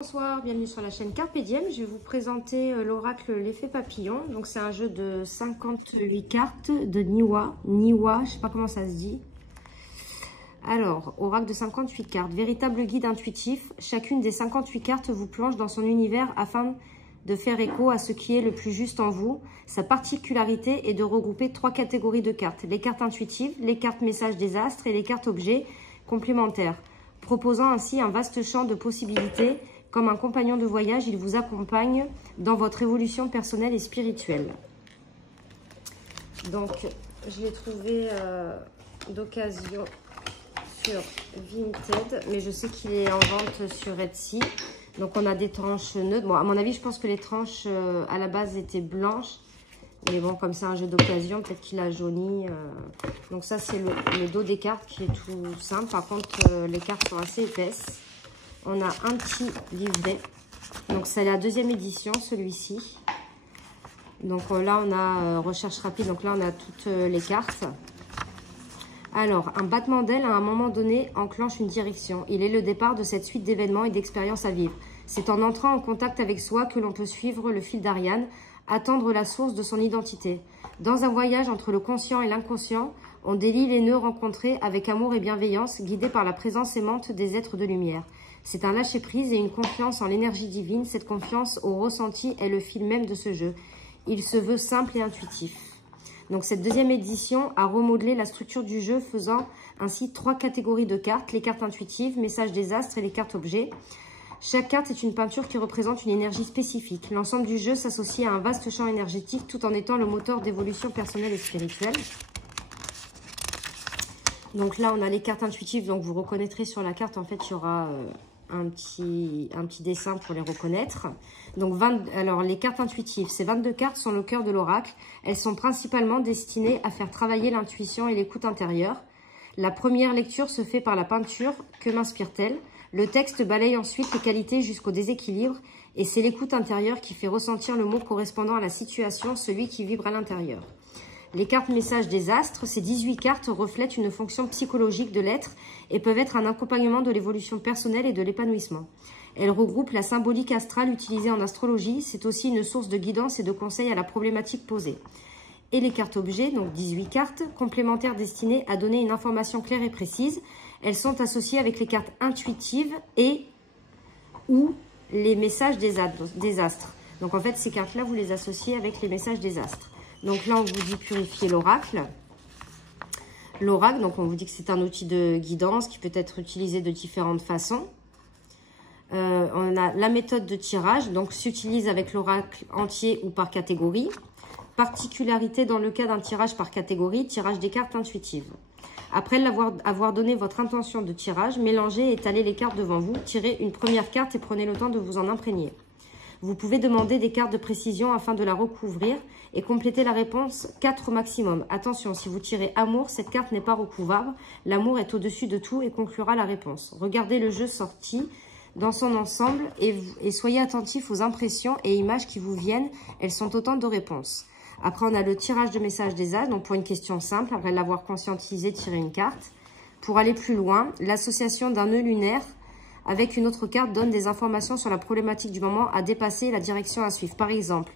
Bonsoir, bienvenue sur la chaîne Carpe Diem. Je vais vous présenter l'oracle L'Effet Papillon. Donc c'est un jeu de 58 cartes de Niwa, je sais pas comment ça se dit. Alors, oracle de 58 cartes, véritable guide intuitif. Chacune des 58 cartes vous plonge dans son univers afin de faire écho à ce qui est le plus juste en vous. Sa particularité est de regrouper 3 catégories de cartes. Les cartes intuitives, les cartes messages des astres et les cartes objets complémentaires, proposant ainsi un vaste champ de possibilités. Comme un compagnon de voyage, il vous accompagne dans votre évolution personnelle et spirituelle. Donc, je l'ai trouvé d'occasion sur Vinted, mais je sais qu'il est en vente sur Etsy. Donc, on a des tranches neutres. Bon, à mon avis, je pense que les tranches à la base étaient blanches. Mais bon, comme c'est un jeu d'occasion, peut-être qu'il a jauni. Donc, ça, c'est le dos des cartes qui est tout simple. Par contre, les cartes sont assez épaisses. On a un petit livret. Donc, c'est la 2e édition, celui-ci. Donc, là, on a recherche rapide. Donc, là, on a toutes les cartes. Alors, un battement d'aile, à un moment donné, enclenche une direction. Il est le départ de cette suite d'événements et d'expériences à vivre. C'est en entrant en contact avec soi que l'on peut suivre le fil d'Ariane, attendre la source de son identité. Dans un voyage entre le conscient et l'inconscient, on délie les nœuds rencontrés avec amour et bienveillance, guidés par la présence aimante des êtres de lumière. C'est un lâcher-prise et une confiance en l'énergie divine. Cette confiance au ressenti est le fil même de ce jeu. Il se veut simple et intuitif. Donc cette 2e édition a remodelé la structure du jeu, faisant ainsi 3 catégories de cartes. Les cartes intuitives, messages des astres et les cartes objets. Chaque carte est une peinture qui représente une énergie spécifique. L'ensemble du jeu s'associe à un vaste champ énergétique tout en étant le moteur d'évolution personnelle et spirituelle. Donc là, on a les cartes intuitives. Donc vous reconnaîtrez sur la carte, en fait, il y aura un petit dessin pour les reconnaître. Donc alors les cartes intuitives, ces 22 cartes sont le cœur de l'oracle. Elles sont principalement destinées à faire travailler l'intuition et l'écoute intérieure. La première lecture se fait par la peinture. Que m'inspire-t-elle? Le texte balaye ensuite les qualités jusqu'au déséquilibre et c'est l'écoute intérieure qui fait ressentir le mot correspondant à la situation, celui qui vibre à l'intérieur. Les cartes messages des astres, ces 18 cartes reflètent une fonction psychologique de l'être et peuvent être un accompagnement de l'évolution personnelle et de l'épanouissement. Elles regroupent la symbolique astrale utilisée en astrologie. C'est aussi une source de guidance et de conseils à la problématique posée. Et les cartes objets, donc 18 cartes, complémentaires destinées à donner une information claire et précise. Elles sont associées avec les cartes intuitives et ou les messages des astres. Donc en fait, ces cartes-là, vous les associez avec les messages des astres. Donc là, on vous dit purifier l'oracle. L'oracle, donc on vous dit que c'est un outil de guidance qui peut être utilisé de différentes façons. On a la méthode de tirage, donc s'utilise avec l'oracle entier ou par catégorie. Particularité dans le cas d'un tirage par catégorie, tirage des cartes intuitives. Après avoir donné votre intention de tirage, mélangez et étalez les cartes devant vous. Tirez une première carte et prenez le temps de vous en imprégner. Vous pouvez demander des cartes de précision afin de la recouvrir et compléter la réponse 4 au maximum. Attention, si vous tirez amour, cette carte n'est pas recouvrable. L'amour est au-dessus de tout et conclura la réponse. Regardez le jeu sorti dans son ensemble et soyez attentifs aux impressions et images qui vous viennent. Elles sont autant de réponses. Après, on a le tirage de messages des astres. Donc, pour une question simple, après l'avoir conscientisé, tirez une carte. Pour aller plus loin, l'association d'un nœud lunaire avec une autre carte donne des informations sur la problématique du moment à dépasser et la direction à suivre. Par exemple,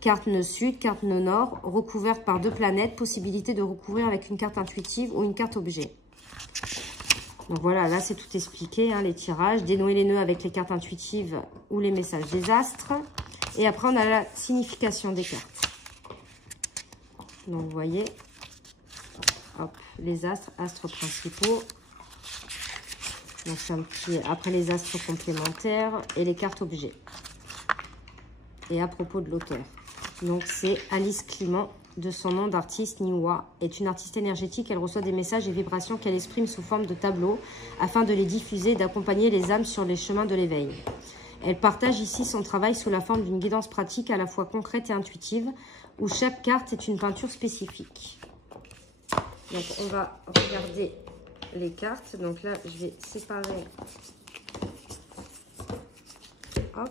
carte nœud sud, carte nœud nord, recouverte par 2 planètes, possibilité de recouvrir avec une carte intuitive ou une carte objet. Donc voilà, là c'est tout expliqué, hein, les tirages. Dénouer les nœuds avec les cartes intuitives ou les messages des astres. Et après, on a la signification des cartes. Donc vous voyez, hop, les astres, astres principaux. Donc c'est un petit, après les astres complémentaires et les cartes objets. Et à propos de l'auteur. Donc c'est Alice Clément, de son nom d'artiste Niwa, est une artiste énergétique. Elle reçoit des messages et vibrations qu'elle exprime sous forme de tableaux afin de les diffuser et d'accompagner les âmes sur les chemins de l'éveil. Elle partage ici son travail sous la forme d'une guidance pratique à la fois concrète et intuitive, où chaque carte est une peinture spécifique. Donc on va regarder les cartes. Donc là, je vais séparer. Hop.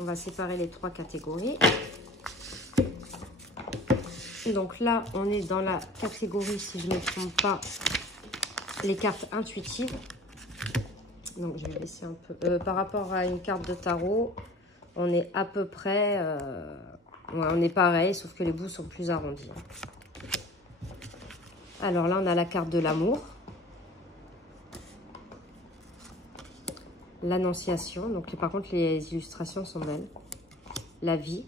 On va séparer les 3 catégories. Donc là, on est dans la catégorie, si je ne me trompe pas, les cartes intuitives. Donc, je vais baisser un peu. Par rapport à une carte de tarot, on est à peu près... ouais, on est pareil, sauf que les bouts sont plus arrondis. Alors là, on a la carte de l'amour. L'annonciation. Donc, par contre, les illustrations sont belles. La vie.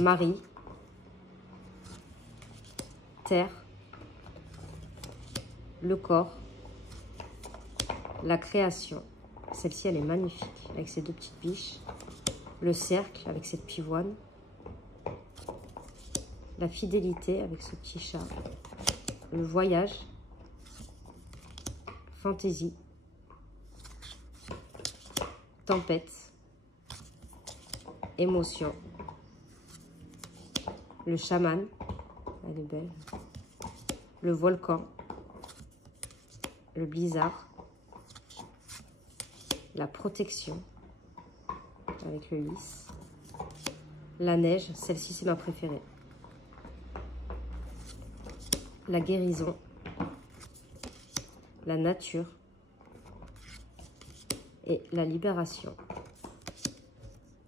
Marie. Terre. Le corps. La création. Celle-ci, elle est magnifique, avec ses deux petites biches. Le cercle, avec cette pivoine. La fidélité, avec ce petit chat. Le voyage. Fantaisie. Tempête. Émotion. Le chaman. Elle est belle. Le volcan. Le blizzard. La protection. Avec le lys. La neige. Celle-ci, c'est ma préférée. La guérison. La nature. Et la libération.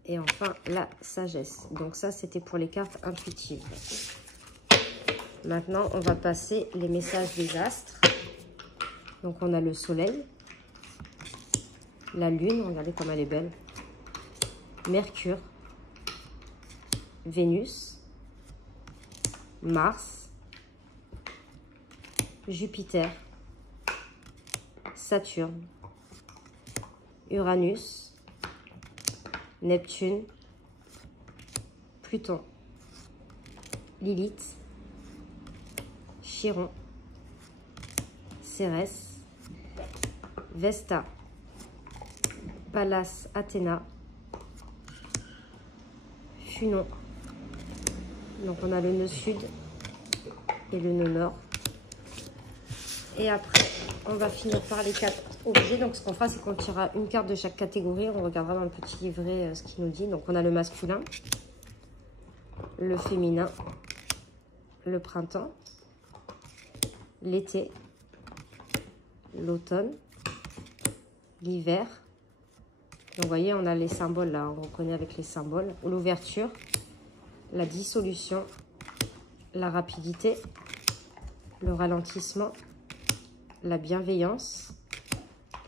Et enfin, la sagesse. Donc ça, c'était pour les cartes intuitives. Maintenant, on va passer les messages des astres. Donc, on a le soleil. La lune, regardez comme elle est belle. Mercure. Vénus. Mars. Jupiter. Saturne. Uranus. Neptune. Pluton. Lilith. Chiron. Cérès. Vesta. Pallas Athéna. Funon. Donc on a le nœud sud et le nœud nord. Et après, on va finir par les 4 objets. Donc ce qu'on fera, c'est qu'on tirera une carte de chaque catégorie. On regardera dans le petit livret ce qu'il nous dit. Donc on a le masculin, le féminin, le printemps, l'été, l'automne, l'hiver. Donc vous voyez, on a les symboles là, on reconnaît avec les symboles. L'ouverture, la dissolution, la rapidité, le ralentissement, la bienveillance,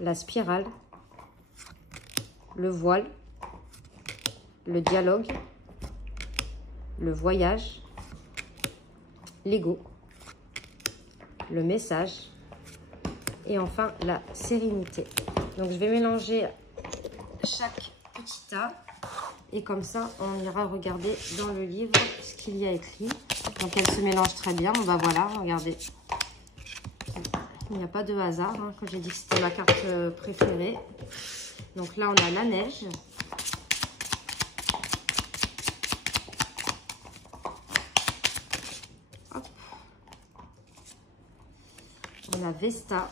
la spirale, le voile, le dialogue, le voyage, l'ego, le message et enfin la sérénité. Donc je vais mélanger chaque petit tas et comme ça on ira regarder dans le livre ce qu'il y a écrit. Donc elle se mélange très bien. On va voilà, regardez. Il n'y a pas de hasard, hein, comme j'ai dit que c'était ma carte préférée. Donc là on a la neige. Hop. On a Vesta.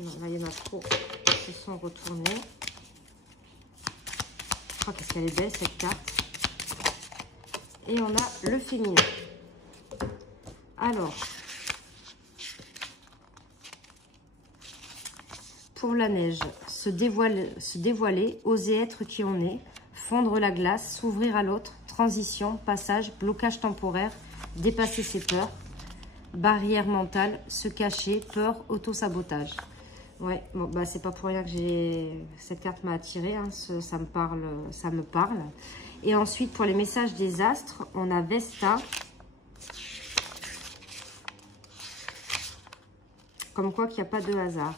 Alors là, il y en a trop qui se sont retournés. Oh, qu'est-ce qu'elle est belle cette carte. Et on a le féminin. Alors, pour la neige, se dévoiler, oser être qui on est, fondre la glace, s'ouvrir à l'autre, transition, passage, blocage temporaire, dépasser ses peurs, barrière mentale, se cacher, peur, auto-sabotage. Ouais, bon, bah c'est pas pour rien que cette carte m'a attirée, hein, ça me parle. Et ensuite, pour les messages des astres, on a Vesta. Comme quoi qu'il n'y a pas de hasard.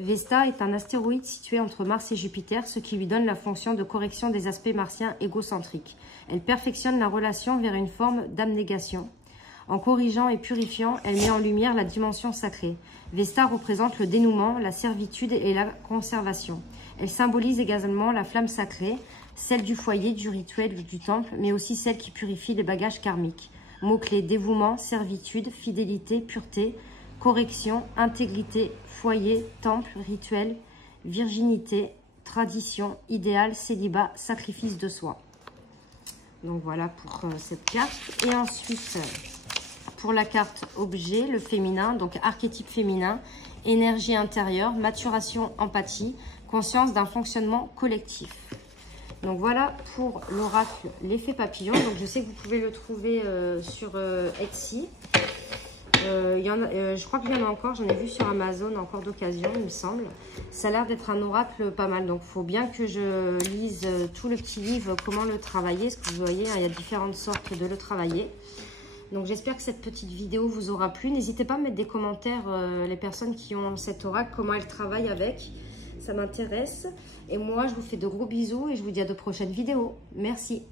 Vesta est un astéroïde situé entre Mars et Jupiter, ce qui lui donne la fonction de correction des aspects martiens égocentriques. Elle perfectionne la relation vers une forme d'abnégation. En corrigeant et purifiant, elle met en lumière la dimension sacrée. Vesta représente le dénouement, la servitude et la conservation. Elle symbolise également la flamme sacrée, celle du foyer, du rituel, du temple, mais aussi celle qui purifie les bagages karmiques. Mots-clés: dévouement, servitude, fidélité, pureté, correction, intégrité, foyer, temple, rituel, virginité, tradition, idéal, célibat, sacrifice de soi. Donc voilà pour cette carte. Et ensuite, pour la carte objet, le féminin, donc archétype féminin, énergie intérieure, maturation, empathie, conscience d'un fonctionnement collectif. Donc voilà pour l'oracle l'effet papillon. Donc je sais que vous pouvez le trouver sur Etsy. Je crois qu'il y en a encore, j'en ai vu sur Amazon encore d'occasion, il me semble. Ça a l'air d'être un oracle pas mal, donc il faut bien que je lise tout le petit livre, comment le travailler. Parce que vous voyez, il y a différentes sortes de le travailler. Donc j'espère que cette petite vidéo vous aura plu. N'hésitez pas à mettre des commentaires, les personnes qui ont cet oracle, comment elles travaillent avec. Ça m'intéresse. Et moi, je vous fais de gros bisous et je vous dis à de prochaines vidéos. Merci.